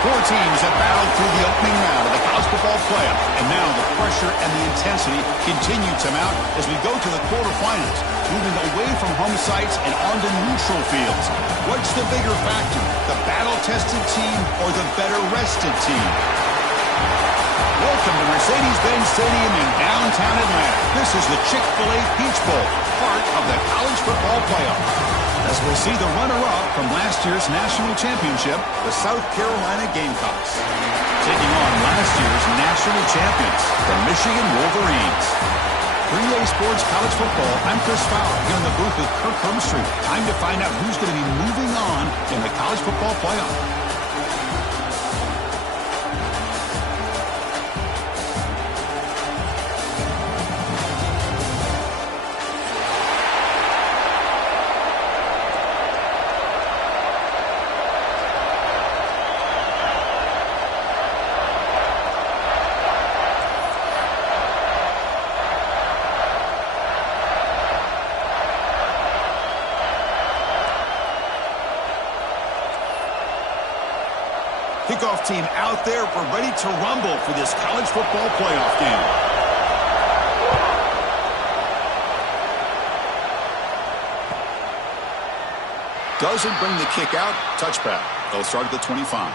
Four teams have battled through the opening round of the college football playoff, and now the pressure and the intensity continue to mount as we go to the quarterfinals, moving away from home sites and onto neutral fields. What's the bigger factor, the battle-tested team or the better-rested team? Welcome to Mercedes-Benz Stadium in downtown Atlanta. This is the Chick-fil-A Peach Bowl, part of the college football playoff. As we'll see the runner-up from last year's national championship, the South Carolina Gamecocks, taking on last year's national champions, the Michigan Wolverines. 3A Sports College Football, I'm Chris Fowler, here in the booth with Kirk Hermstreet. Time to find out who's going to be moving on in the college football playoff. Kickoff team out there. We're ready to rumble for this college football playoff game. Doesn't bring the kick out. Touchback. They'll start at the 25.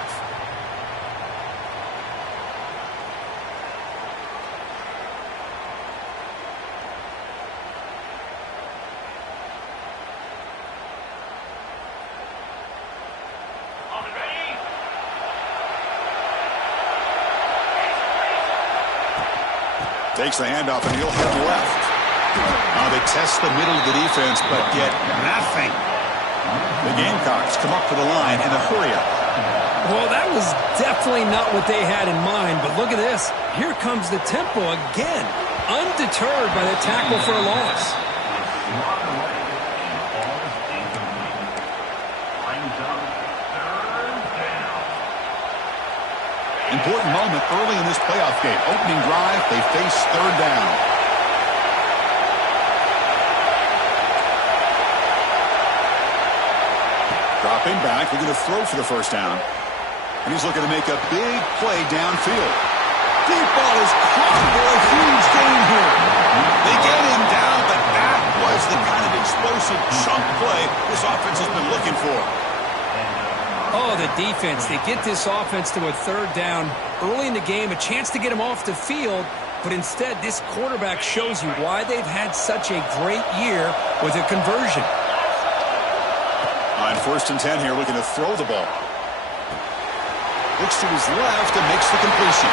Takes the handoff, and he'll head left. Now they test the middle of the defense, but get nothing. The Gamecocks come up to the line in a hurry-up. Well, that was definitely not what they had in mind, but look at this. Here comes the tempo again, undeterred by the tackle for a loss. Important moment early in this playoff game. Opening drive, they face third down. Dropping back, looking to throw for the first down. And he's looking to make a big play downfield. Deep ball is caught for a huge gain here. They get him down, but that was the kind of explosive chunk play this offense has been looking for. Oh, the defense. They get this offense to a third down early in the game, a chance to get him off the field, but instead this quarterback shows you why they've had such a great year with a conversion. On 1st and 10 here, looking to throw the ball. Looks to his left and makes the completion.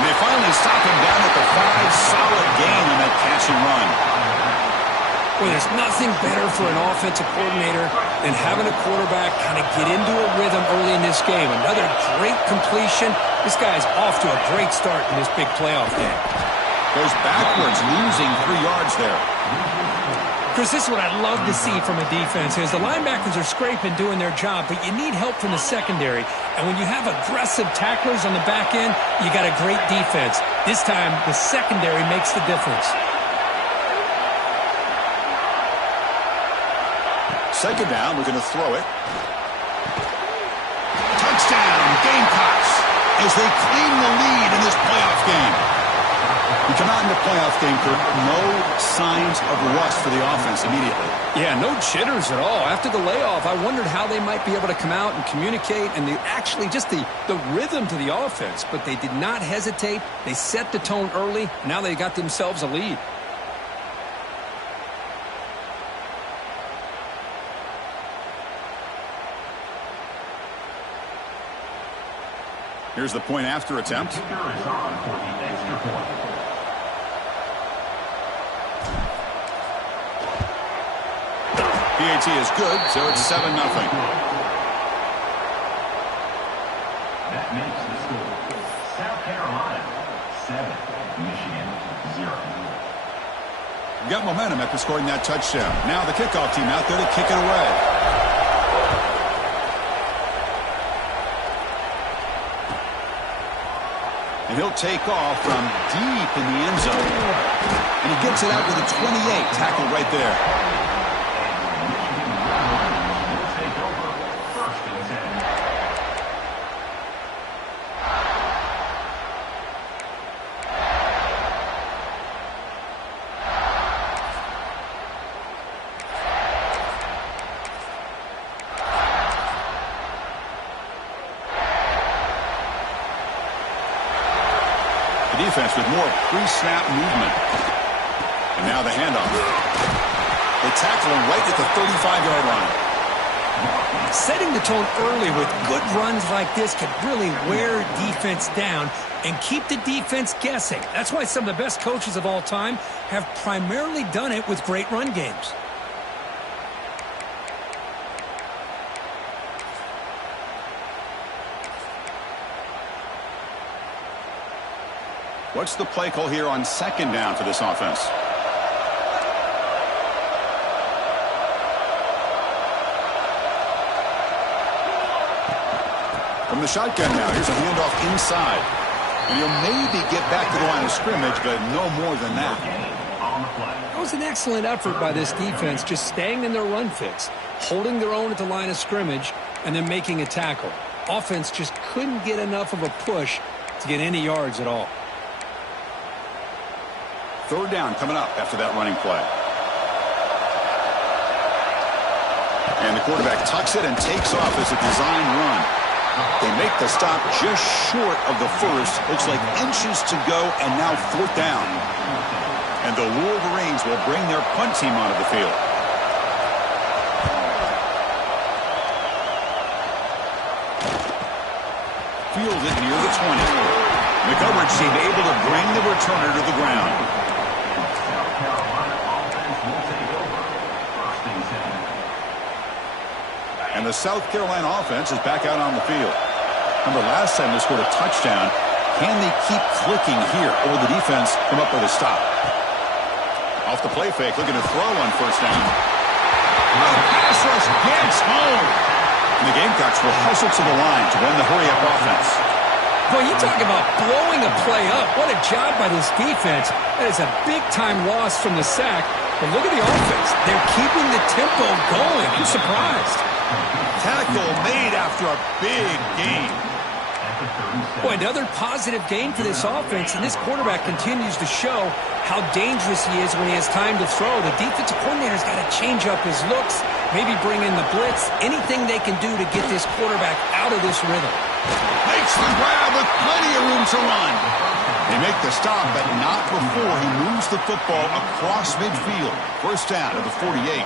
And they finally stop him down at the 5. Solid gain on that catch and run. Well, there's nothing better for an offensive coordinator than having a quarterback kind of get into a rhythm early in this game. Another great completion. This guy's off to a great start in this big playoff game. Goes backwards, losing 3 yards there. Chris, this is what I'd love to see from a defense is the linebackers are scraping, doing their job, but you need help from the secondary. And when you have aggressive tacklers on the back end, you got a great defense. This time, the secondary makes the difference. Second down, looking to throw it. Touchdown, Gamecocks, as they claim the lead in this playoff game. We come out in the playoff game, Kirk, no signs of rust for the offense immediately. Yeah, no jitters at all. After the layoff, I wondered how they might be able to come out and communicate and actually just the rhythm to the offense. But they did not hesitate. They set the tone early. Now they got themselves a lead. Here's the point after attempt. PAT is good, so it's 7-0. That makes the score South Carolina 7, Michigan 0. Got momentum after scoring that touchdown. Now the kickoff team out there to kick it away. And he'll take off from deep in the end zone. And he gets it out with a 28 tackle right there. Defense with more pre-snap movement. And now the handoff. They tackle him right at the 35-yard line. Setting the tone early with good runs like this can really wear defense down and keep the defense guessing. That's why some of the best coaches of all time have primarily done it with great run games. What's the play call here on second down for this offense? From the shotgun now, here's a handoff inside. And he'll maybe get back to the line of scrimmage, but no more than that. It was an excellent effort by this defense, just staying in their run fix, holding their own at the line of scrimmage, and then making a tackle. Offense just couldn't get enough of a push to get any yards at all. Third down coming up after that running play. And the quarterback tucks it and takes off as a design run. They make the stop just short of the first. Looks like inches to go, and now fourth down. And the Wolverines will bring their punt team onto the field. Fielded near the 20. The coverage team able to bring the returner to the ground. And the South Carolina offense is back out on the field. Remember, last time they scored a touchdown. Can they keep clicking here, or will the defense come up with a stop? Off the play fake, looking to throw on first down. The pass rush gets home. And the Gamecocks will hustle to the line to run the hurry-up offense. Well, you talk about blowing a play up. What a job by this defense. That is a big-time loss from the sack. But look at the offense. They're keeping the tempo going. I'm surprised. Tackle made after a big gain. Boy, another positive gain for this offense, and this quarterback continues to show how dangerous he is when he has time to throw. The defensive coordinator's got to change up his looks, maybe bring in the blitz, anything they can do to get this quarterback out of this rhythm. Makes the grab with plenty of room to run. They make the stop, but not before he moves the football across midfield. First down at the 48.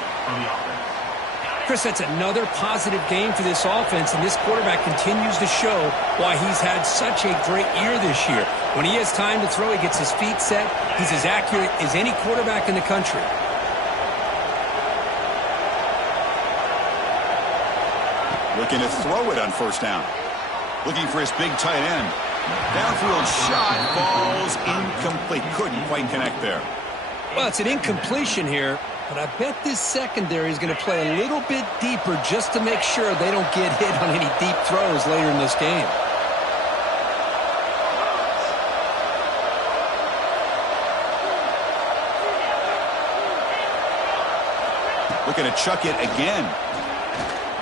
Chris, that's another positive game for this offense, and this quarterback continues to show why he's had such a great year this year. When he has time to throw, he gets his feet set. He's as accurate as any quarterback in the country. Looking to throw it on first down. Looking for his big tight end. Downfield shot falls incomplete. Couldn't quite connect there. Well, it's an incompletion here, but I bet this secondary is going to play a little bit deeper just to make sure they don't get hit on any deep throws later in this game. Looking to chuck it again.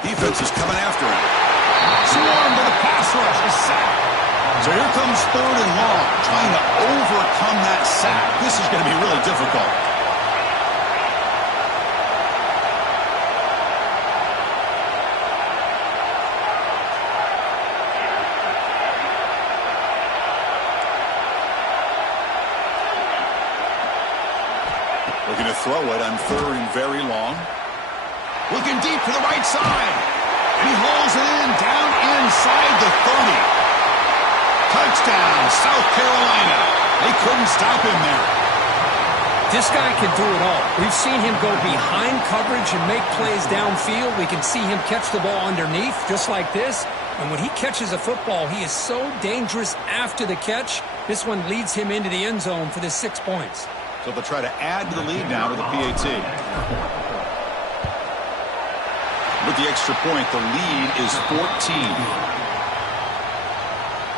Defense is coming after him. Swarm to the pass rush. A sack. So here comes third and long, trying to overcome that sack. This is going to be really difficult. Looking to throw it on third and very long. Looking deep to the right side. And he hauls it in down inside the 30. Touchdown, South Carolina. They couldn't stop him there. This guy can do it all. We've seen him go behind coverage and make plays downfield. We can see him catch the ball underneath just like this. And when he catches a football, he is so dangerous after the catch. This one leads him into the end zone for the 6 points. So they'll try to add to the lead now with the PAT. With the extra point, the lead is 14.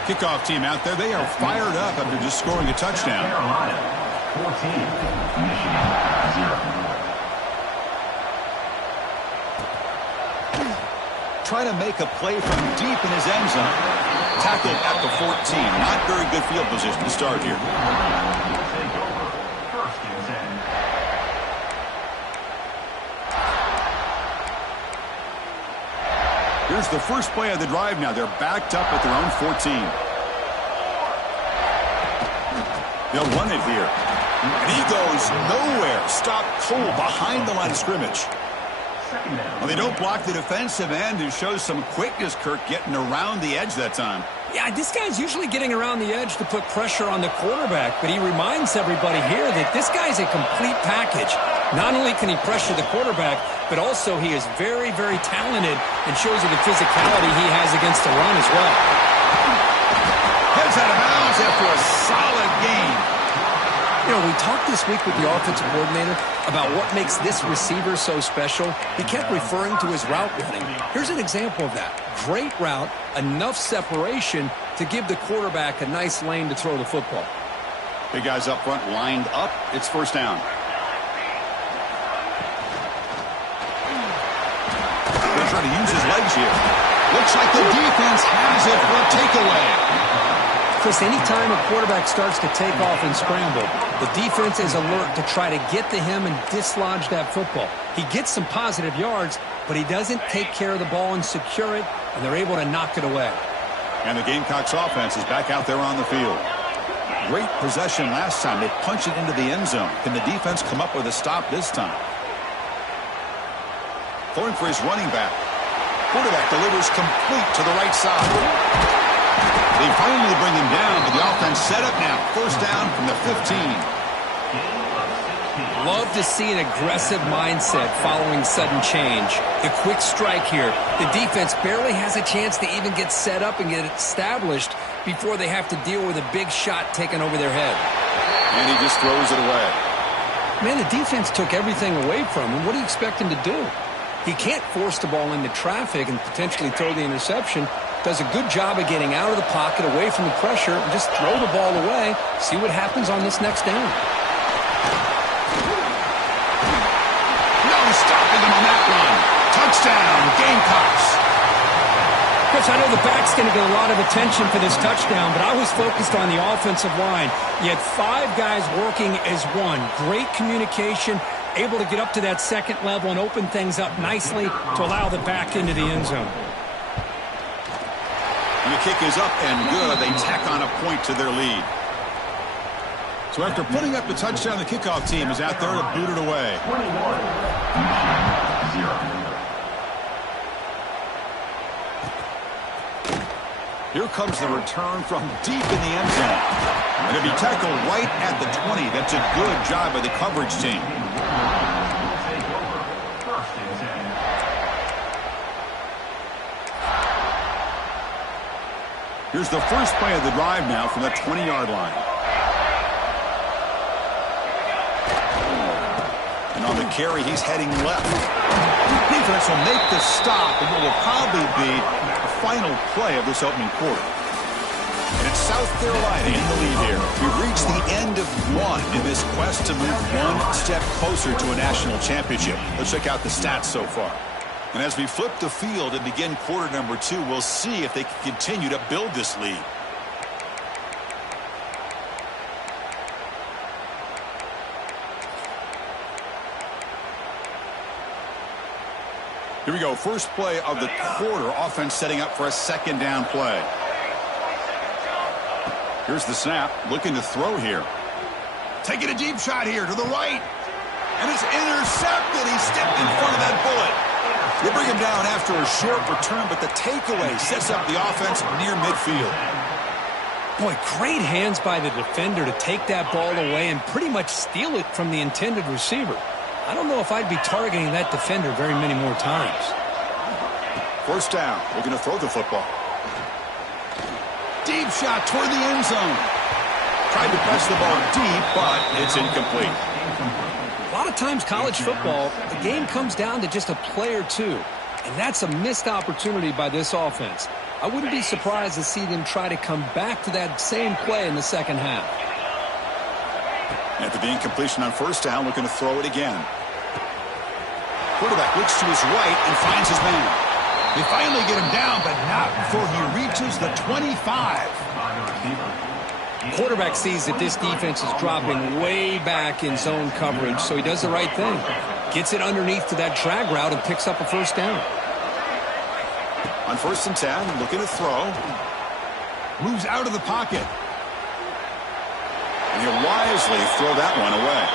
Kickoff team out there, they are fired up after just scoring a touchdown. Carolina, 14. Michigan, 0. Trying to make a play from deep in his end zone. Tackled at the 14. Not very good field position to start here. Take over. First and 10. Here's the first play of the drive now. They're backed up at their own 14. They'll run it here. And he goes nowhere. Stopped cold behind the line of scrimmage. Well, they don't block the defensive end, who shows some quickness, Kirk, getting around the edge that time. Yeah, this guy's usually getting around the edge to put pressure on the quarterback, but he reminds everybody here that this guy's a complete package. Not only can he pressure the quarterback, but also he is very, very talented and shows you the physicality he has against the run as well. Heads out of bounds after a solid game. You know, we talked this week with the offensive coordinator about what makes this receiver so special. He kept referring to his route running. Here's an example of that. Great route, enough separation to give the quarterback a nice lane to throw the football. Big guys up front lined up. It's first down. They're trying to use his legs here. Looks like the defense has it for a takeaway. Chris, anytime a quarterback starts to take off and scramble, the defense is alert to try to get to him and dislodge that football. He gets some positive yards, but he doesn't take care of the ball and secure it, and they're able to knock it away. And the Gamecocks offense is back out there on the field. Great possession last time. They punch it into the end zone. Can the defense come up with a stop this time? Throwing for his running back. Quarterback delivers complete to the right side. They finally bring him down, but the offense set up now. First down from the 15. Love to see an aggressive mindset following sudden change. The quick strike here. The defense barely has a chance to even get set up and get established before they have to deal with a big shot taken over their head. And he just throws it away. Man, the defense took everything away from him. What do you expect him to do? He can't force the ball into traffic and potentially throw the interception. Does a good job of getting out of the pocket, away from the pressure, and just throw the ball away. See what happens on this next down. No stopping him on that run. Touchdown, Gamecocks. Chris, I know the back's going to get a lot of attention for this touchdown, but I was focused on the offensive line. You had 5 guys working as one. Great communication, able to get up to that second level and open things up nicely to allow the back into the end zone. And the kick is up and good. They tack on a point to their lead. So after putting up the touchdown, the kickoff team is out there to boot it away. 21-0. Here comes the return from deep in the end zone. And it'll be tackled right at the 20. That's a good job by the coverage team. Take over. First and 10. Here's the first play of the drive now from the 20-yard line. And on the carry, he's heading left. The defense will make the stop, and what will probably be the final play of this opening quarter. And it's South Carolina in the lead here. We've reached the end of one in this quest to move one step closer to a national championship. Let's check out the stats so far. And as we flip the field and begin quarter number 2, we'll see if they can continue to build this lead. Here we go. First play of the quarter. Offense setting up for a second down play. Here's the snap. Looking to throw here. Taking a deep shot here to the right. And it's intercepted. He stepped in front of that bullet. They bring him down after a short return, but the takeaway sets up the offense near midfield. Boy, great hands by the defender to take that ball away and pretty much steal it from the intended receiver. I don't know if I'd be targeting that defender very many more times. First down. Looking to throw the football. Deep shot toward the end zone. Tried to press the ball deep, but it's incomplete. A lot of times college football, the game comes down to just a play or two. And that's a missed opportunity by this offense. I wouldn't be surprised to see them try to come back to that same play in the second half. After the incompletion on first down, looking to throw it again. Quarterback looks to his right and finds his man. They finally get him down, but not before he reaches the 25. Quarterback sees that this defense is dropping way back in zone coverage, so he does the right thing. Gets it underneath to that drag route and picks up a first down. On first and 10, looking to throw. Moves out of the pocket. And he'll wisely throw that one away.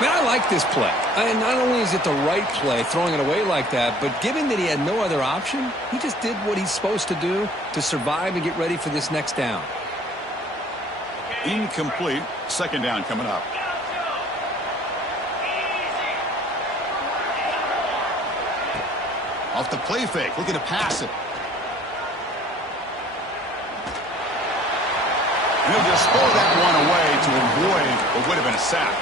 Man, I like this play. And not only is it the right play, throwing it away like that, but given that he had no other option, he just did what he's supposed to do to survive and get ready for this next down. Incomplete. Second down coming up. Off the play fake, looking to pass it. And he'll just throw that one away to avoid what would have been a sack.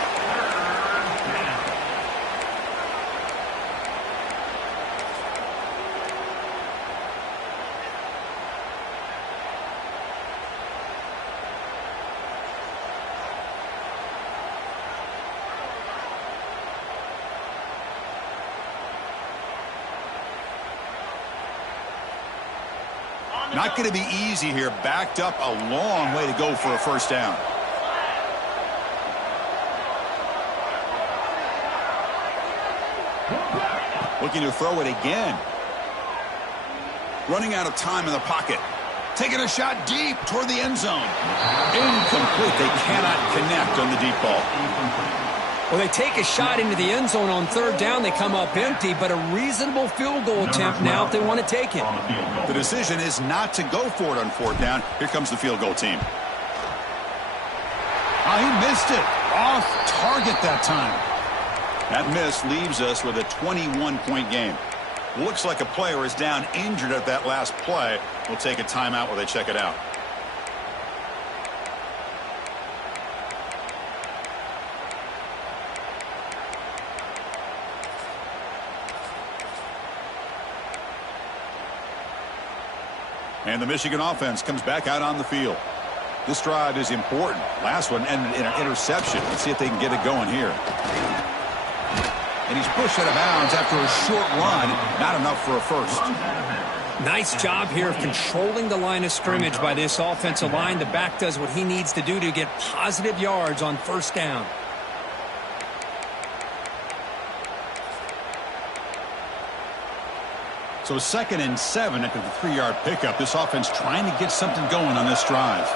Not going to be easy here. Backed up a long way to go for a first down. Looking to throw it again. Running out of time in the pocket. Taking a shot deep toward the end zone. Incomplete. They cannot connect on the deep ball. Well, they take a shot into the end zone on third down. They come up empty, but a reasonable field goal attempt now if they want to take it. The decision is not to go for it on fourth down. Here comes the field goal team. Oh, he missed it. Off target that time. That miss leaves us with a 21-point game. Looks like a player is down injured at that last play. We'll take a timeout while they check it out. And the Michigan offense comes back out on the field. This drive is important. Last one ended in an interception. Let's see if they can get it going here. And he's pushed out of bounds after a short run. Not enough for a first. Nice job here of controlling the line of scrimmage by this offensive line. The back does what he needs to do to get positive yards on first down. So 2nd and 7 after the 3-yard pickup. This offense trying to get something going on this drive.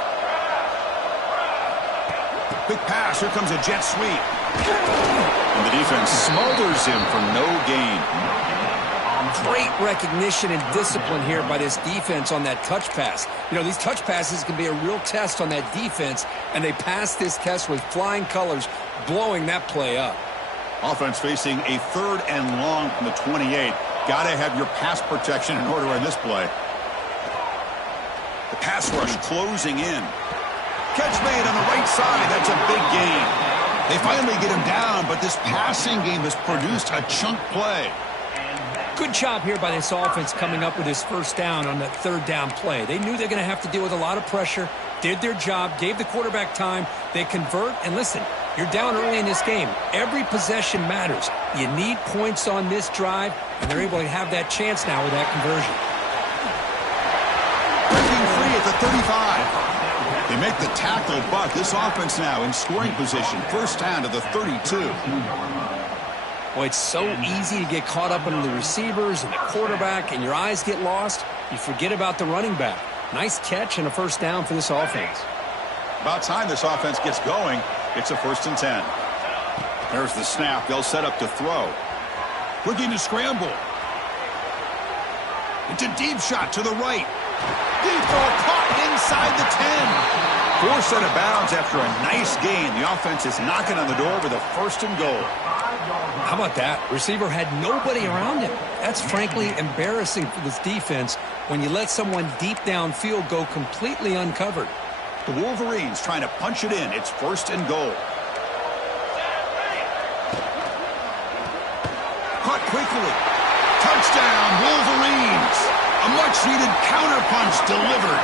Quick pass. Here comes a jet sweep. And the defense smothers him for no gain. Great recognition and discipline here by this defense on that touch pass. You know, these touch passes can be a real test on that defense, and they passed this test with flying colors, blowing that play up. Offense facing a 3rd and long from the 28. Got to have your pass protection in order in this play. The pass rush closing in. Catch made on the right side. That's a big gain. They finally get him down, but this passing game has produced a chunk play. Good job here by this offense coming up with his first down on that 3rd down play. They knew they're going to have to deal with a lot of pressure, did their job, gave the quarterback time. They convert, and listen, you're down early in this game. Every possession matters. You need points on this drive, and they're able to have that chance now with that conversion. Breaking free at the 35. They make the tackle, but this offense now in scoring position. First down to the 32. Boy, it's so easy to get caught up in the receivers and the quarterback, and your eyes get lost. You forget about the running back. Nice catch and a first down for this offense. About time this offense gets going. It's a 1st and 10. There's the snap. They'll set up to throw. Looking to scramble. It's a deep shot to the right. Deep ball caught inside the 10. Forced out of bounds after a nice gain. The offense is knocking on the door with a 1st and goal. How about that? Receiver had nobody around him. That's frankly embarrassing for this defense when you let someone deep downfield go completely uncovered. The Wolverines trying to punch it in. It's 1st and goal. Caught quickly. Touchdown, Wolverines. A much-needed counterpunch delivered.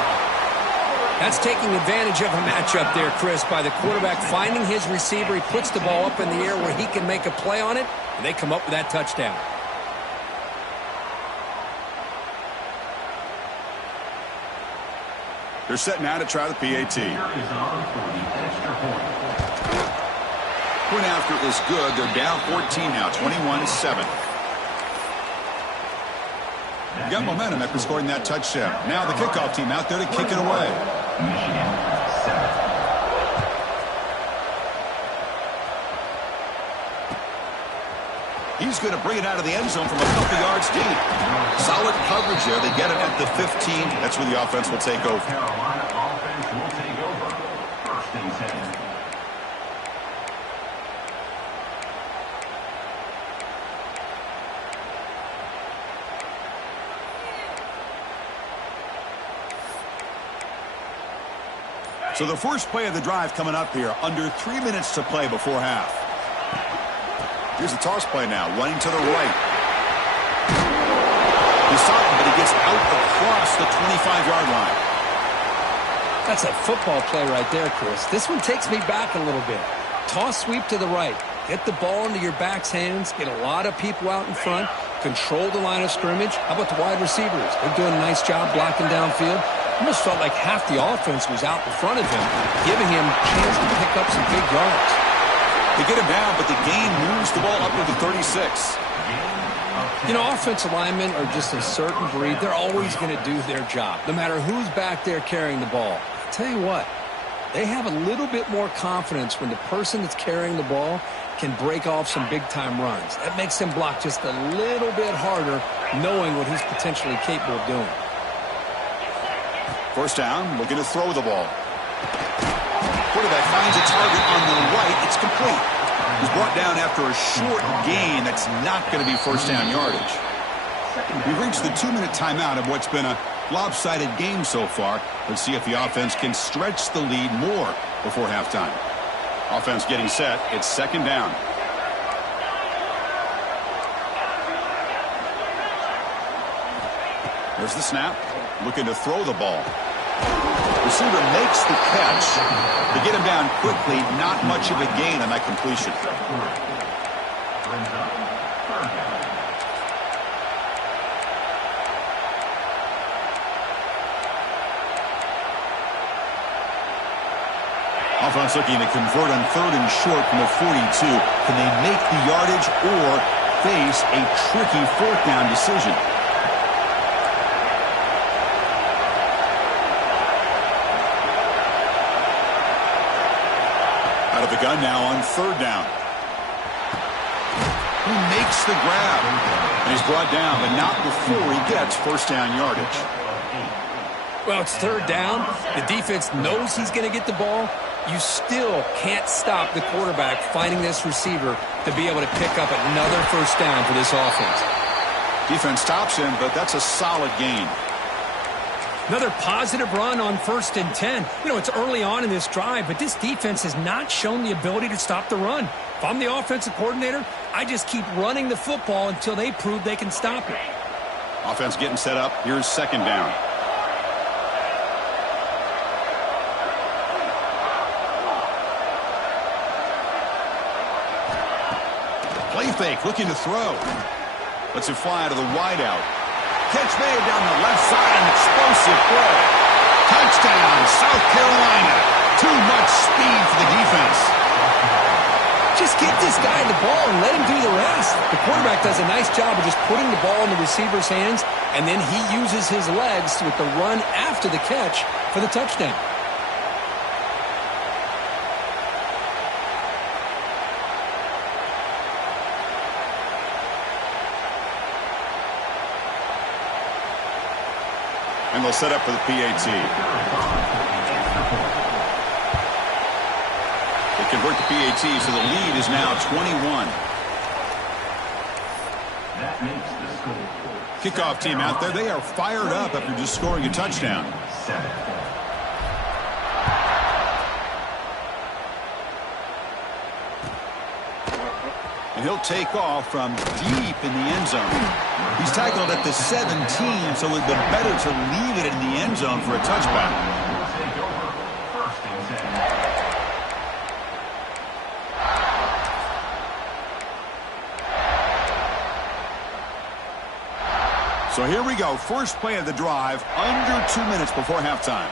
That's taking advantage of a matchup there, Chris, by the quarterback finding his receiver. He puts the ball up in the air where he can make a play on it, and they come up with that touchdown. They're set now to try the PAT. Point after is good. They're down 14 now, 21-7. Got momentum after scoring that touchdown. Now the kickoff team out there to kick it away. He's going to bring it out of the end zone from a couple yards deep. Solid coverage there. They get it at the 15. That's where the offense will take over. Carolina offense will take over. 1st and 10. So the first play of the drive coming up here. Under 3 minutes to play before half. Here's the toss play now. Running to the right. He's talking, but he gets out across the 25-yard line. That's a football play right there, Chris. This one takes me back a little bit. Toss sweep to the right. Get the ball into your back's hands. Get a lot of people out in front. Control the line of scrimmage. How about the wide receivers? They're doing a nice job blocking downfield. Almost felt like half the offense was out in front of him, giving him a chance to pick up some big yards. They get him down, but the gain moves the ball up to the 36. You know, offensive linemen are just a certain breed. They're always going to do their job, no matter who's back there carrying the ball. I'll tell you what, they have a little bit more confidence when the person that's carrying the ball can break off some big-time runs. That makes them block just a little bit harder, knowing what he's potentially capable of doing. First down, looking to throw the ball. Quarterback finds a target on the right. It's complete. He's brought down after a short gain. That's not going to be first down yardage. We've reached the 2-minute timeout of what's been a lopsided game so far. Let's see if the offense can stretch the lead more before halftime. Offense getting set. It's 2nd down. There's the snap. Looking to throw the ball. Receiver makes the catch. To get him down quickly, not much of a gain on that completion. Offense looking to convert on 3rd and short from the 42. Can they make the yardage or face a tricky 4th down decision? Out of the gun now on 3rd down. He makes the grab. And he's brought down, but not before he gets 1st down yardage. Well, it's 3rd down. The defense knows he's going to get the ball. You still can't stop the quarterback finding this receiver to be able to pick up another 1st down for this offense. Defense stops him, but that's a solid gain. Another positive run on 1st and 10. You know, it's early on in this drive, but this defense has not shown the ability to stop the run. If I'm the offensive coordinator, I just keep running the football until they prove they can stop it. Offense getting set up. Here's 2nd down. Play fake, looking to throw. Lets it fly to the wideout. Catch made down the left side, an explosive throw. Touchdown, South Carolina. Too much speed for the defense. Just get this guy the ball and let him do the rest. The quarterback does a nice job of just putting the ball in the receiver's hands, and then he uses his legs with the run after the catch for the touchdown. And they'll set up for the PAT. They convert the PAT, so the lead is now 21. That makes the score. Kickoff team out there, they are fired up after just scoring a touchdown. And he'll take off from deep in the end zone. He's tackled at the 17, so it would have been better to leave it in the end zone for a touchback. So here we go. First play of the drive, under 2 minutes before halftime.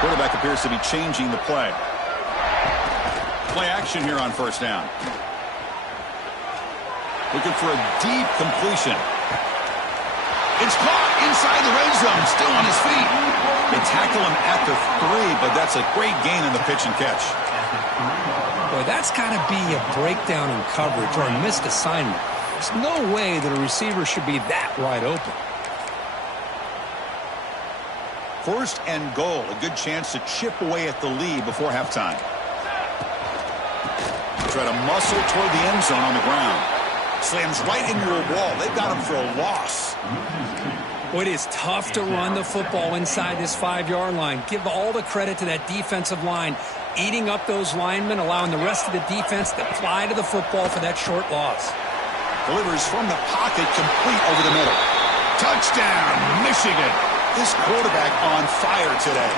Quarterback appears to be changing the play. Play action here on 1st down. Looking for a deep completion. It's caught inside the red zone, still on his feet. They tackle him at the 3, but that's a great gain in the pitch and catch. Boy, that's got to be a breakdown in coverage or a missed assignment. There's no way that a receiver should be that wide open. 1st and goal, a good chance to chip away at the lead before halftime. Try to muscle toward the end zone on the ground. Slams right into a wall. They've got him for a loss. Well, it is tough to run the football inside this 5-yard line. Give all the credit to that defensive line, eating up those linemen, allowing the rest of the defense to fly to the football for that short loss. Delivers from the pocket, complete over the middle. Touchdown, Michigan. This quarterback on fire today.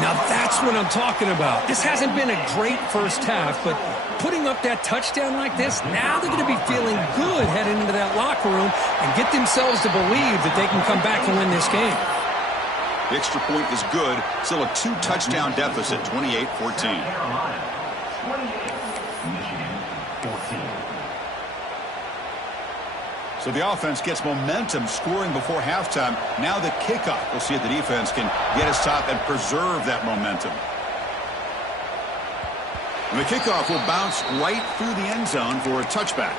Now that's what I'm talking about. This hasn't been a great first half, but putting up that touchdown like this, now they're going to be feeling good heading into that locker room and get themselves to believe that they can come back and win this game. The extra point is good. Still a 2-touchdown deficit, 28-14. So the offense gets momentum scoring before halftime. Now the kickoff. We'll see if the defense can get his top and preserve that momentum. And the kickoff will bounce right through the end zone for a touchback.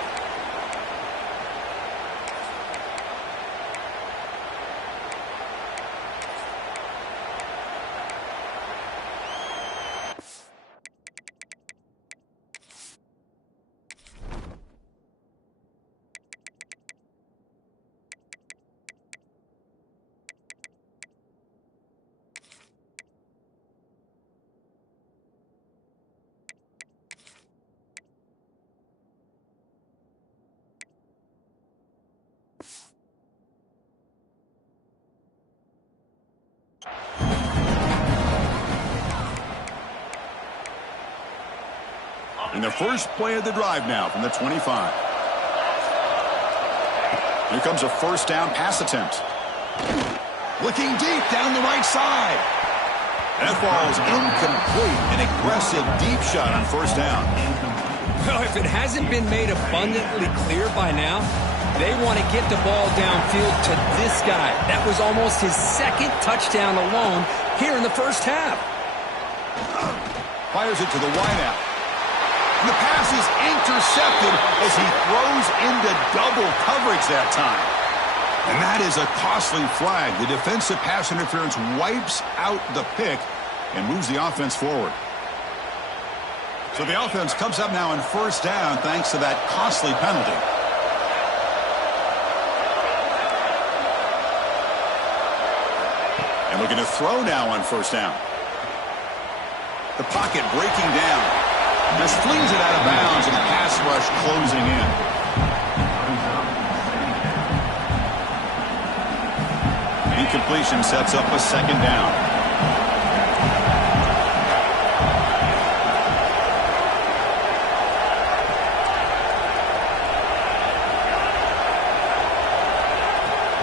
And the first play of the drive now from the 25. Here comes a first down pass attempt. Looking deep down the right side. That ball is incomplete. An aggressive deep shot on first down. Well, if it hasn't been made abundantly clear by now, they want to get the ball downfield to this guy. That was almost his second touchdown alone here in the first half. Fires it to the wideout. And the pass is intercepted as he throws into double coverage that time. And that is a costly flag. The defensive pass interference wipes out the pick and moves the offense forward. So the offense comes up now on first down thanks to that costly penalty. And looking to throw now on first down. The pocket breaking down. Just flings it out of bounds and the pass rush closing in. Incompletion sets up a second down.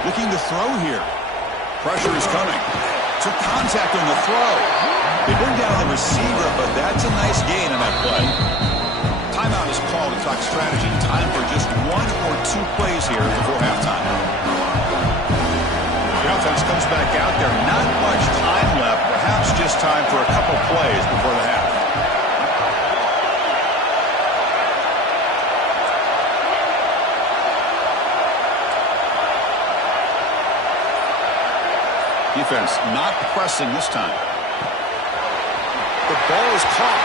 Looking to throw here. Pressure is coming. Took contact on the throw. They bring down the receiver, but that's a nice gain on that play. Timeout is called to talk strategy. Time for just 1 or 2 plays here before halftime. The offense comes back out there. Not much time left. Perhaps just time for a couple plays before the half. Defense not pressing this time. The ball is caught.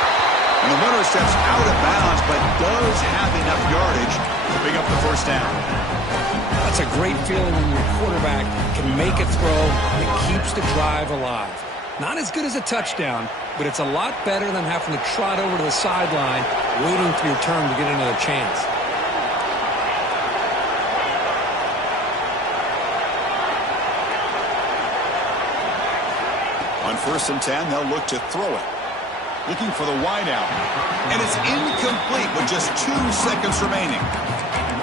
And the runner steps out of bounds, but does have enough yardage to pick up the first down. That's a great feeling when your quarterback can make a throw that keeps the drive alive. Not as good as a touchdown, but it's a lot better than having to trot over to the sideline, waiting for your turn to get another chance. On 1st and 10, they'll look to throw it. Looking for the wideout. And it's incomplete with just 2 seconds remaining.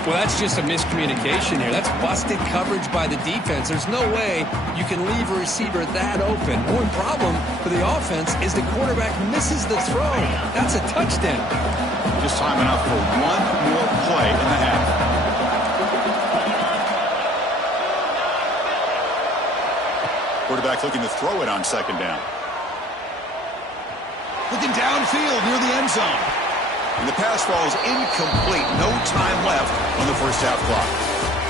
Well, that's just a miscommunication here. That's busted coverage by the defense. There's no way you can leave a receiver that open. One problem for the offense is the quarterback misses the throw. That's a touchdown. Just time enough for 1 more play in the half. Quarterback looking to throw it on second down. Looking downfield near the end zone. And the pass ball is incomplete. No time left on the first half clock.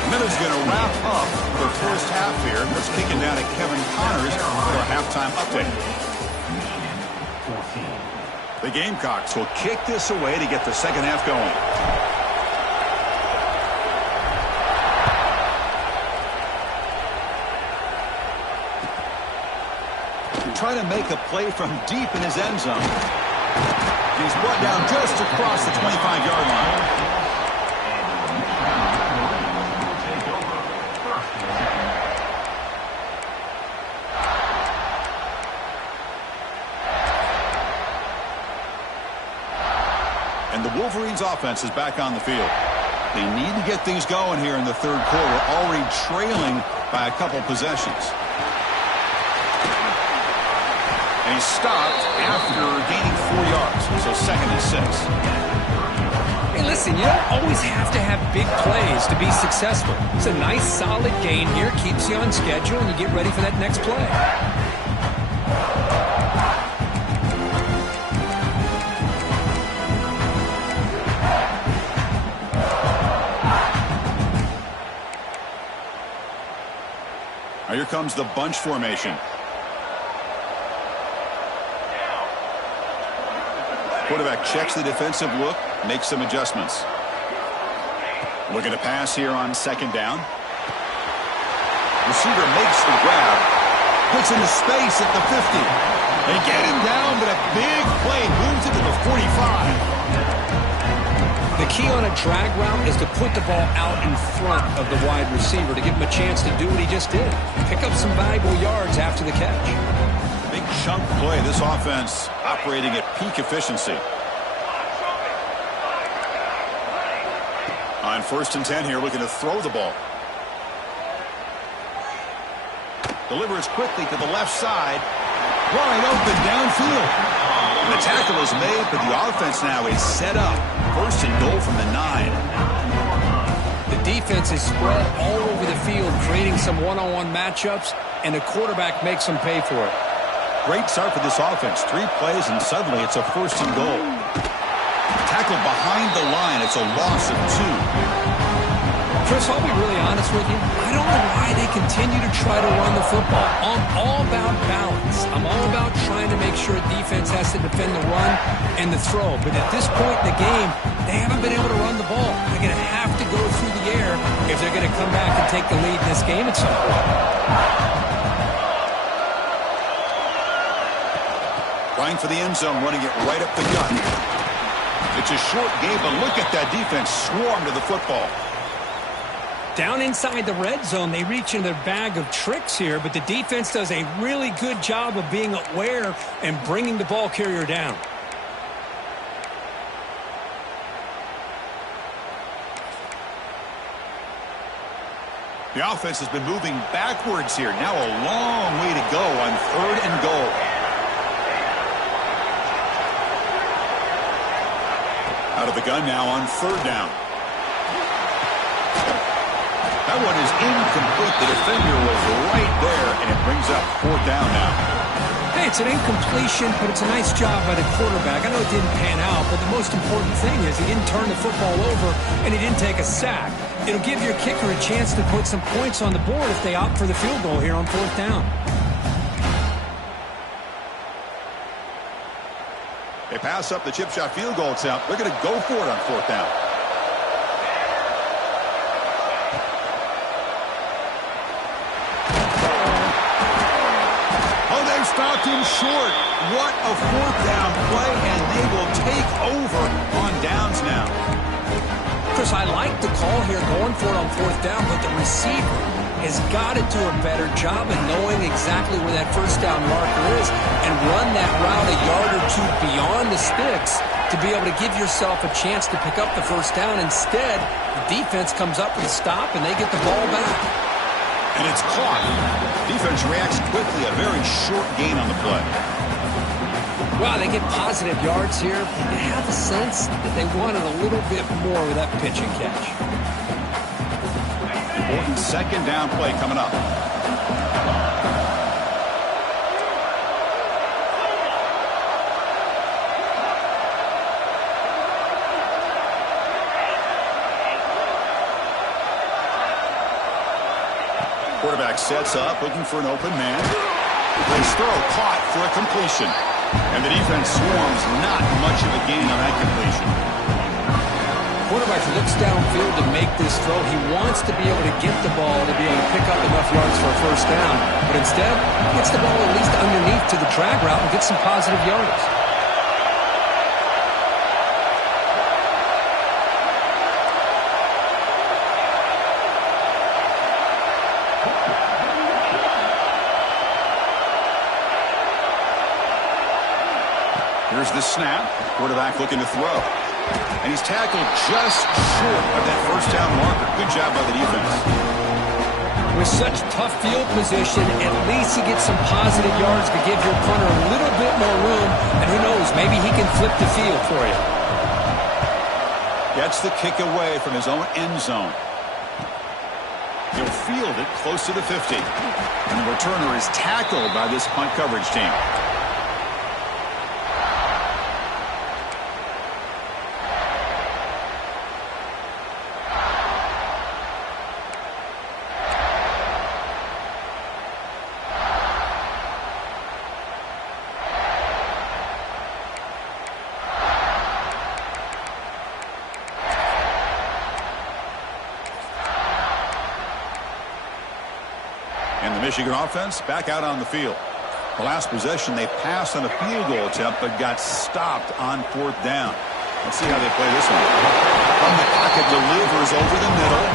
And then it's going to wrap up the first half here. Let's kick it down to Kevin Connors for our halftime update. The Gamecocks will kick this away to get the second half going. Trying to make a play from deep in his end zone. He's brought down just across the 25-yard line. And the Wolverines offense is back on the field. They need to get things going here in the third quarter, already trailing by a couple possessions. And he's stopped after gaining 4 yards, so 2nd and 6. Hey, listen, you don't always have to have big plays to be successful. It's a nice, solid gain here, keeps you on schedule, and you get ready for that next play. Now here comes the bunch formation. Quarterback checks the defensive look, makes some adjustments. Looking to pass here on second down. Receiver makes the grab. Puts into space at the 50. They get him down, but a big play moves it to the 45. The key on a drag route is to put the ball out in front of the wide receiver to give him a chance to do what he just did. Pick up some valuable yards after the catch. Big chunk play. This offense operating at peak efficiency. On 1st and 10 here, looking to throw the ball. Delivers quickly to the left side. Wide open downfield. The tackle is made, but the offense now is set up. 1st and goal from the 9. The defense is spread all over the field, creating some one-on-one matchups, and the quarterback makes them pay for it. Great start for this offense. 3 plays, and suddenly it's a 1st and goal. Tackled behind the line. It's a loss of 2. Chris, I'll be really honest with you. I don't know why they continue to try to run the football. I'm all about balance. I'm all about trying to make sure defense has to defend the run and the throw. But at this point in the game, they haven't been able to run the ball. They're going to have to go through the air if they're going to come back and take the lead in this game at some point. Trying for the end zone, running it right up the gut. It's a short game, but look at that defense swarm to the football. Down inside the red zone, they reach in their bag of tricks here, but the defense does a really good job of being aware and bringing the ball carrier down. The offense has been moving backwards here. Now a long way to go on 3rd and goal. Out of the gun now on 3rd down. That one is incomplete. The defender was right there, and it brings up 4th down now. Hey, it's an incompletion, but it's a nice job by the quarterback. I know it didn't pan out, but the most important thing is he didn't turn the football over, and he didn't take a sack. It'll give your kicker a chance to put some points on the board if they opt for the field goal here on 4th down. They pass up the chip shot field goal attempt. They're going to go for it on 4th down. Stopped him short. What a 4th down play, and they will take over on downs now. Chris, I like the call here going for it on 4th down, but the receiver has got to do a better job of knowing exactly where that 1st down marker is and run that route a yard or 2 beyond the sticks to be able to give yourself a chance to pick up the 1st down. Instead, the defense comes up with a stop, and they get the ball back. And it's caught. Defense reacts quickly. A very short gain on the play. Wow, they get positive yards here. You have a sense that they wanted a little bit more with that pitch and catch. Important 2nd down play coming up. Quarterback sets up, looking for an open man. His throw caught for a completion. And the defense swarms, not much of a gain on that completion. Quarterback looks downfield to make this throw. He wants to be able to get the ball to be able to pick up enough yards for a 1st down. But instead, he gets the ball at least underneath to the drag route and gets some positive yards. Here's the snap. Quarterback looking to throw. And he's tackled just short of that 1st down marker. Good job by the defense. With such tough field position, at least he gets some positive yards to give your punter a little bit more room. And who knows, maybe he can flip the field for you. Gets the kick away from his own end zone. He'll field it close to the 50. And the returner is tackled by this punt coverage team. And the Michigan offense back out on the field. The last possession, they passed on a field goal attempt, but got stopped on 4th down. Let's see how they play this one. From the pocket, delivers over the middle.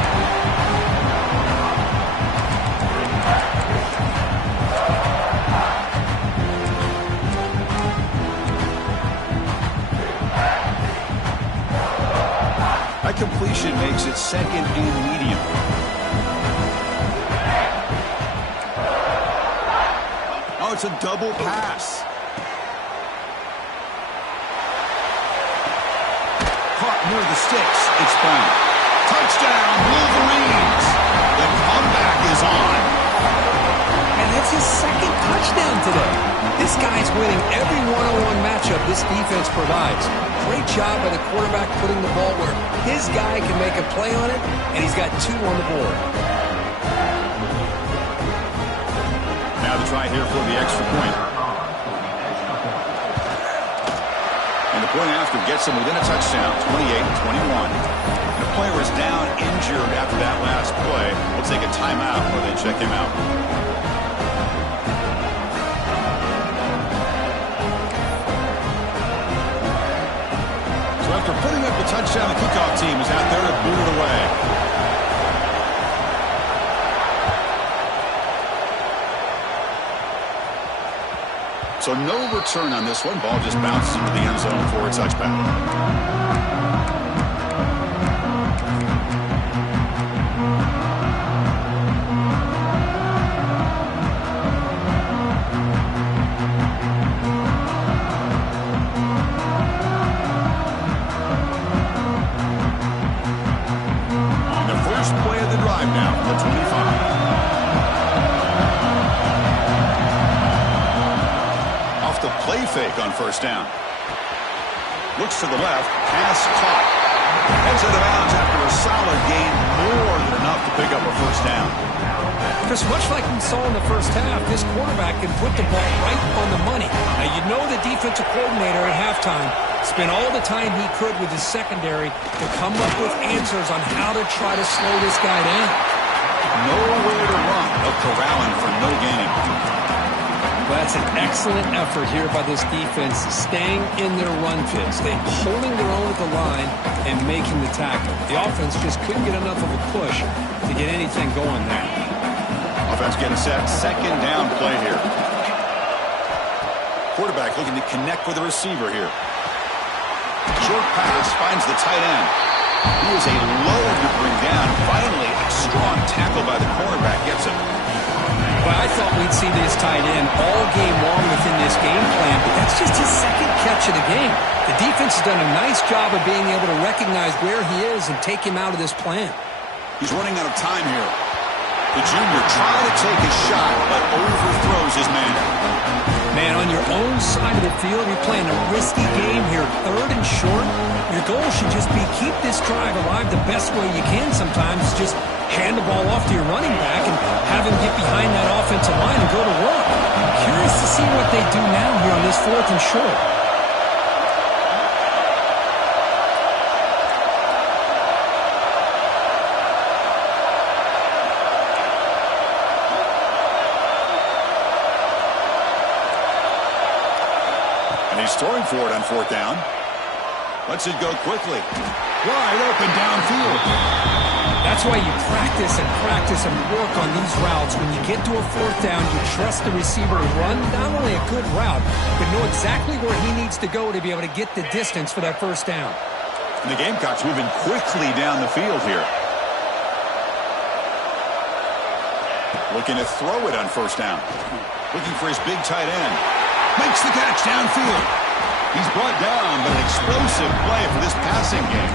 That completion makes makes it second and medium. Oh, it's a double pass. Caught near the sticks. It's found. Touchdown, Wolverines. The comeback is on. And that's his second touchdown today. This guy's winning every one-on-one matchup this defense provides. Great job by the quarterback putting the ball where his guy can make a play on it, and he's got 2 on the board. Now the try here for the extra point. And the point after gets him within a touchdown, 28-21. The player is down injured after that last play. We'll take a timeout while they check him out. So after putting up a touchdown, the kickoff team is out there to boot it away. So no return on this one. Ball just bounces into the end zone for a touchback. And the first play of the drive now from the 25. The play fake on first down. Looks to the left. Pass caught. Heads out of bounds after a solid gain. More than enough to pick up a first down. Chris, much like we saw in the first half, this quarterback can put the ball right on the money. Now, you know the defensive coordinator at halftime spent all the time he could with his secondary to come up with answers on how to try to slow this guy down. Nowhere to run. They'll corral him for no gain. Well, that's an excellent effort here by this defense, staying in their run fits. They're holding their own at the line and making the tackle. The offense just couldn't get enough of a push to get anything going there. Offense getting set. Second down play here. Quarterback looking to connect with the receiver here. Short pass finds the tight end. He is a load to bring down. Finally, a strong tackle by the cornerback gets him. Well, I thought we'd see this tight end all game long within this game plan, but that's just his second catch of the game. The defense has done a nice job of being able to recognize where he is and take him out of this plan. He's running out of time here. The junior trying to take a shot, but overthrows his man. Man, on your own side of the field, you're playing a risky game here. 3rd and short. Your goal should just be keep this drive alive the best way you can sometimes. Just hand the ball off to your running back and have him get behind that offensive line and go to work. I'm curious to see what they do now here on this 4th and short. And he's throwing for it on 4th down. Lets it go quickly. Wide open downfield. That's why you practice and work on these routes. When you get to a 4th down, you trust the receiver to run not only a good route, but know exactly where he needs to go to be able to get the distance for that first down. And the Gamecocks moving quickly down the field here. Looking to throw it on first down. Looking for his big tight end. Makes the catch downfield. He's brought down, but an explosive play for this passing game.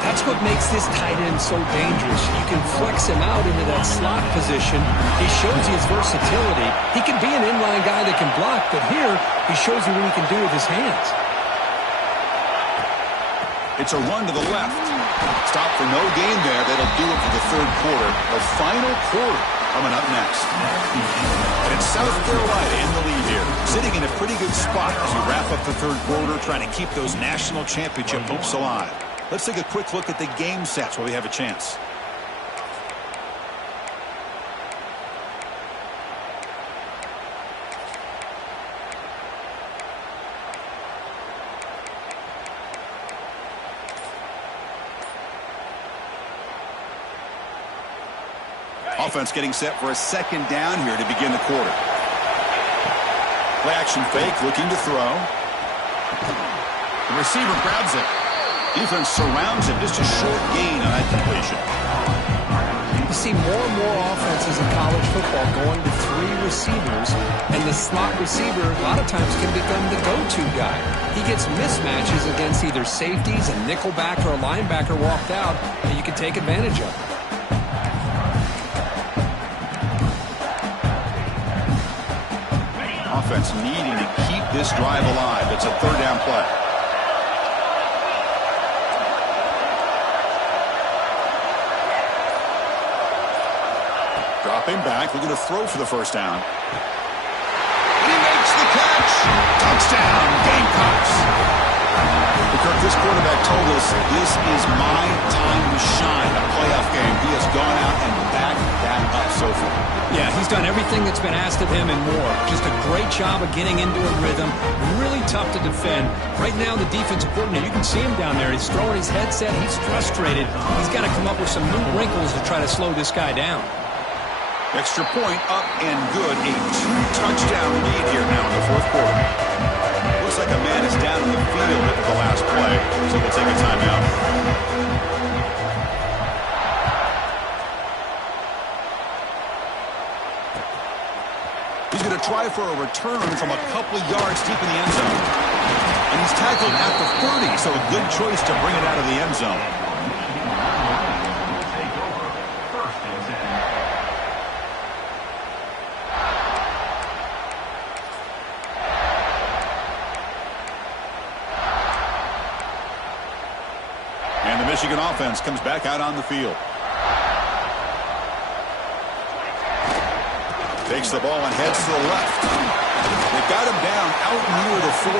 That's what makes this tight end so dangerous. You can flex him out into that slot position. He shows you his versatility. He can be an inline guy that can block, but here he shows you what he can do with his hands. It's a run to the left. Stop for no gain there. That'll do it for the 3rd quarter. The final quarter coming up next. And it's South Carolina in the lead here, sitting in a pretty good spot as we wrap up the 3rd quarter, trying to keep those national championship hopes alive. Let's take a quick look at the game sets while we have a chance. Offense getting set for a 2nd down here to begin the quarter. Play action fake, looking to throw. The receiver grabs it. Defense surrounds him. Just a short gain on that completion. You see more and more offenses in college football going to 3 receivers, and the slot receiver a lot of times can become the go-to guy. He gets mismatches against either safeties, a nickelback, or a linebacker walked out that you can take advantage of. Offense needing to keep this drive alive. It's a 3rd down play. Dropping back, looking to throw for the 1st down. And he makes the catch. Touchdown, Gamecocks. Kirk, this quarterback told us this is my time to shine, a playoff game. He has gone out and backed that up so far. Yeah, he's done everything that's been asked of him and more. Just a great job of getting into a rhythm. Really tough to defend. Right now, the defensive coordinator, you can see him down there. He's throwing his headset. He's frustrated. He's got to come up with some new wrinkles to try to slow this guy down. Extra point up and good. A 2-touchdown lead here now in the 4th quarter. Looks like a man is down in the field after the last play, so we'll take a timeout. He's going to try for a return from a couple of yards deep in the end zone. And he's tackled at the 30, so a good choice to bring it out of the end zone. And the Michigan offense comes back out on the field. Takes the ball and heads to the left. They got him down out near the 40.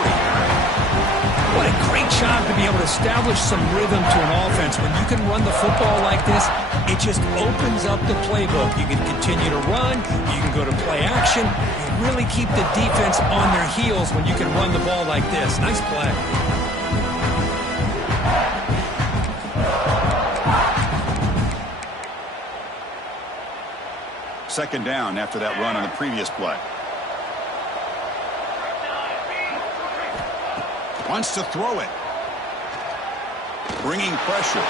What a great job to be able to establish some rhythm to an offense. When you can run the football like this, it just opens up the playbook. You can continue to run. You can go to play action. You really keep the defense on their heels when you can run the ball like this. Nice play. 2nd down after that run on the previous play. Wants to throw it. Bringing pressure.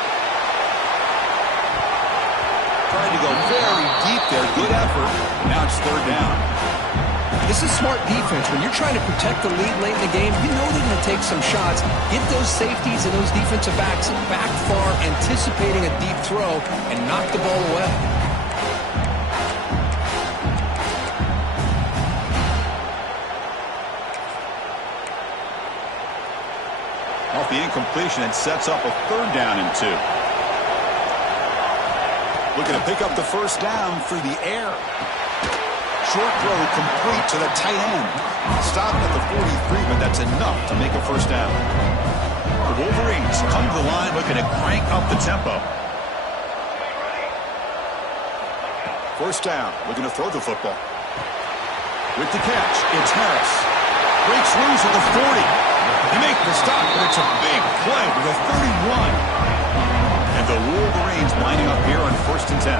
Trying to go very deep there. Good effort. Now it's 3rd down. This is smart defense. When you're trying to protect the lead late in the game, you know they're going to take some shots. Get those safeties and those defensive backs back far, anticipating a deep throw, and knock the ball away. Off the incompletion, it sets up a 3rd down and 2. Looking to pick up the 1st down through the air. Short throw complete to the tight end. Stopped at the 43, but that's enough to make a 1st down. The Wolverines come to the line looking to crank up the tempo. 1st down, looking to throw the football. With the catch, it's Harris. Breaks loose at the 40. They make the stop, but it's a big play to the 31. And the Wolverines lining up here on 1st and 10.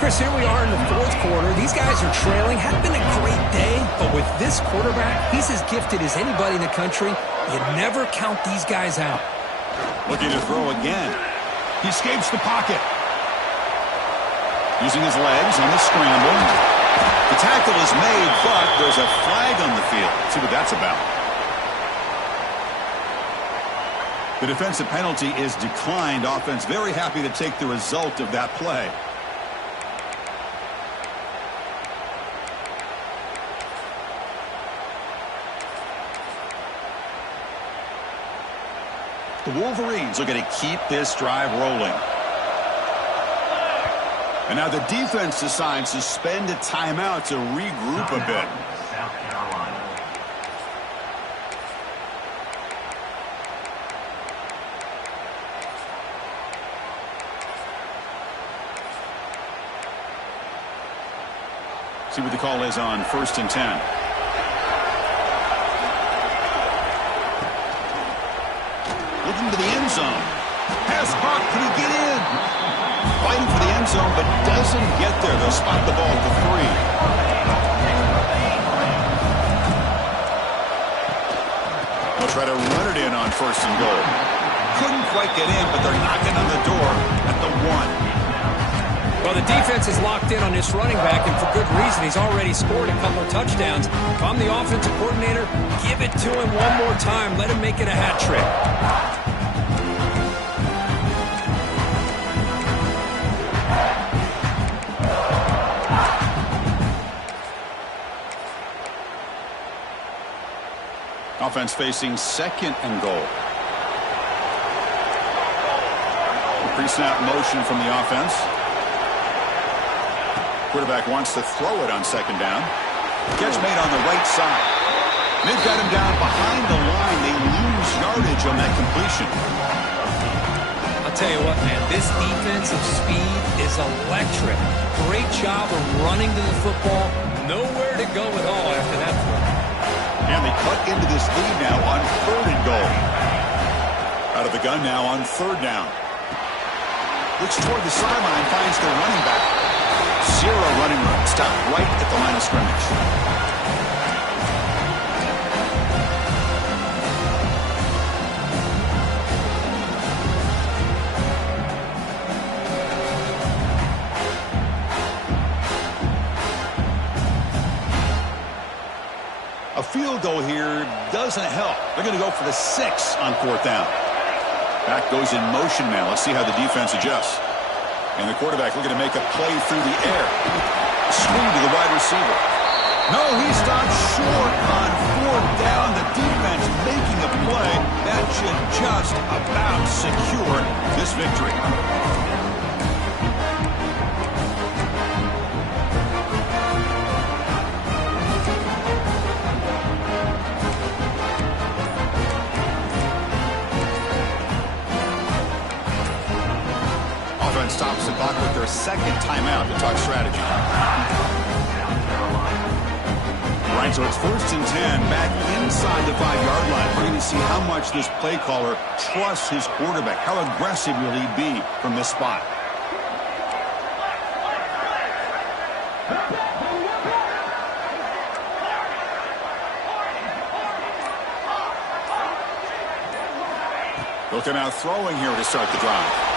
Chris, here we are in the 4th quarter. These guys are trailing. Hadn't been a great day, but with this quarterback, he's as gifted as anybody in the country. You never count these guys out. Looking to throw again. He escapes the pocket. Using his legs on the scramble. The tackle is made, but there's a flag on the field. Let's see what that's about. The defensive penalty is declined. Offense very happy to take the result of that play. The Wolverines are going to keep this drive rolling. And now the defense decides to spend a timeout to regroup a bit. South Carolina. See what the call is on 1st and 10. Looking to the end zone. Pass caught. Can he get in? Fighting for the end zone, but doesn't get there. They'll spot the ball at the 3. They'll try to run it in on 1st and goal. Couldn't quite get in, but they're knocking on the door at the 1. Well, the defense is locked in on this running back, and for good reason. He's already scored a couple of touchdowns. If I'm the offensive coordinator, give it to him one more time. Let him make it a hat trick. Offense facing 2nd and goal. Pre-snap motion from the offense. Quarterback wants to throw it on 2nd down. Catch made on the right side. They've got him down behind the line. They lose yardage on that completion. I'll tell you what, man, this defensive speed is electric. Great job of running to the football. Nowhere to go at all after that throw. And they cut into this lead now on 3rd and goal. Out of the gun now on 3rd down. Looks toward the sideline, finds the running back. 0 running room. Stopped right at the line of scrimmage. A field goal here doesn't help. They're going to go for the 6 on 4th down. Back goes in motion now. Let's see how the defense adjusts. And the quarterback looking to make a play through the air. Swing to the wide receiver. No, he stopped short on 4th down. The defense making a play that should just about secure this victory. Stops the clock with their 2nd timeout to talk strategy. Right, so it's 1st and 10, back inside the 5-yard line. We're going to see how much this play caller trusts his quarterback. How aggressive will he be from this spot? Looking out throwing here to start the drive.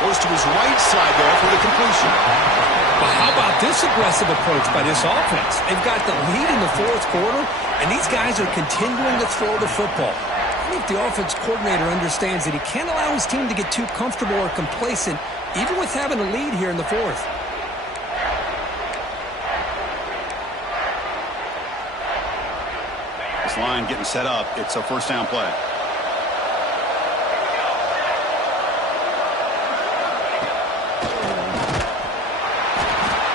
Goes to his right side there for the completion. Well, how about this aggressive approach by this offense? They've got the lead in the 4th quarter, and these guys are continuing to throw the football. I think the offense coordinator understands that he can't allow his team to get too comfortable or complacent, even with having a lead here in the 4th. This line getting set up. It's a 1st down play.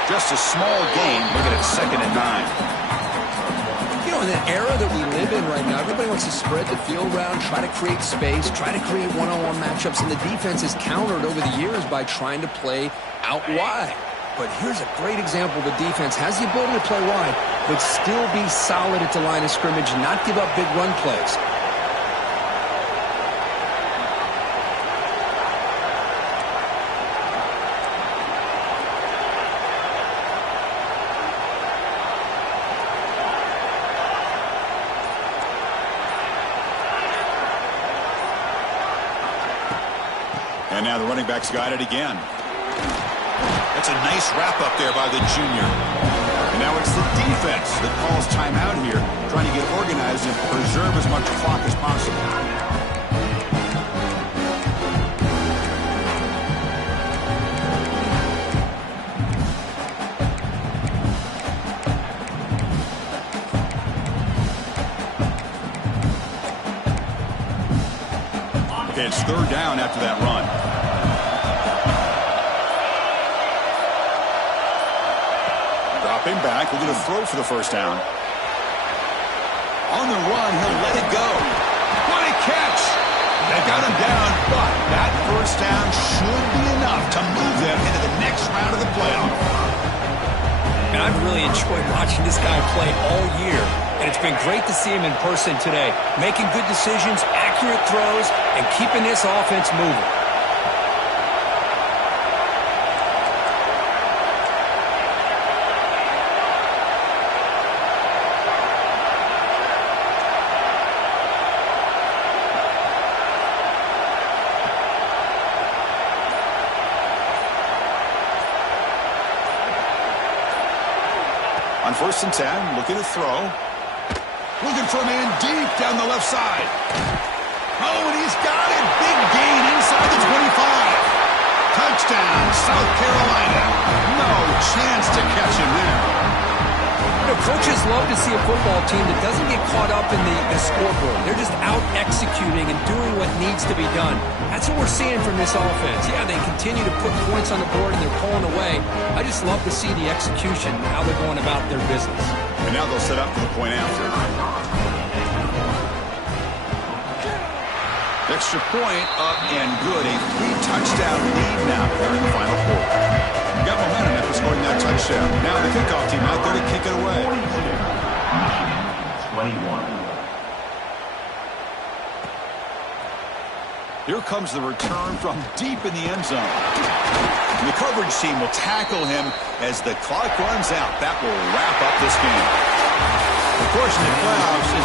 Just a small gain. Look at it, 2nd and 9. You know, in the era that we live in right now, everybody wants to spread the field around, try to create space, try to create one-on-one matchups, and the defense is countered over the years by trying to play out wide. But here's a great example. The defense has the ability to play wide, but still be solid at the line of scrimmage and not give up big run plays. And now the running back's got it again. That's a nice wrap up there by the junior. And now it's the defense that calls timeout here, trying to get organized and preserve as much clock as possible. Okay, it's 3rd down after that run. Dropping back, we're going to throw for the 1st down. On the run, he'll let it go. What a catch! They got him down, but that 1st down should be enough to move them into the next round of the playoff. And I've really enjoyed watching this guy play all year. And it's been great to see him in person today, making good decisions, accurate throws, and keeping this offense moving. first and 10, looking to throw. Looking for a man deep down the left side. Oh, and he's got it. Big gain inside the 25. Touchdown, South Carolina. No chance to catch him there. You know, coaches love to see a football team that doesn't get caught up in the scoreboard. They're just out executing and doing what needs to be done. That's what we're seeing from this offense. Yeah, they continue to put points on the board and they're pulling away. I just love to see the execution, how they're going about their business. And now they'll set up for the point after. Extra point up and good. A 3-touchdown lead now here in the final quarter. Got momentum after scoring that touchdown. Now the kickoff team out there to kick it away. 21. Here comes the return from deep in the end zone. And the coverage team will tackle him as the clock runs out. That will wrap up this game. Of course, in the playoffs, it's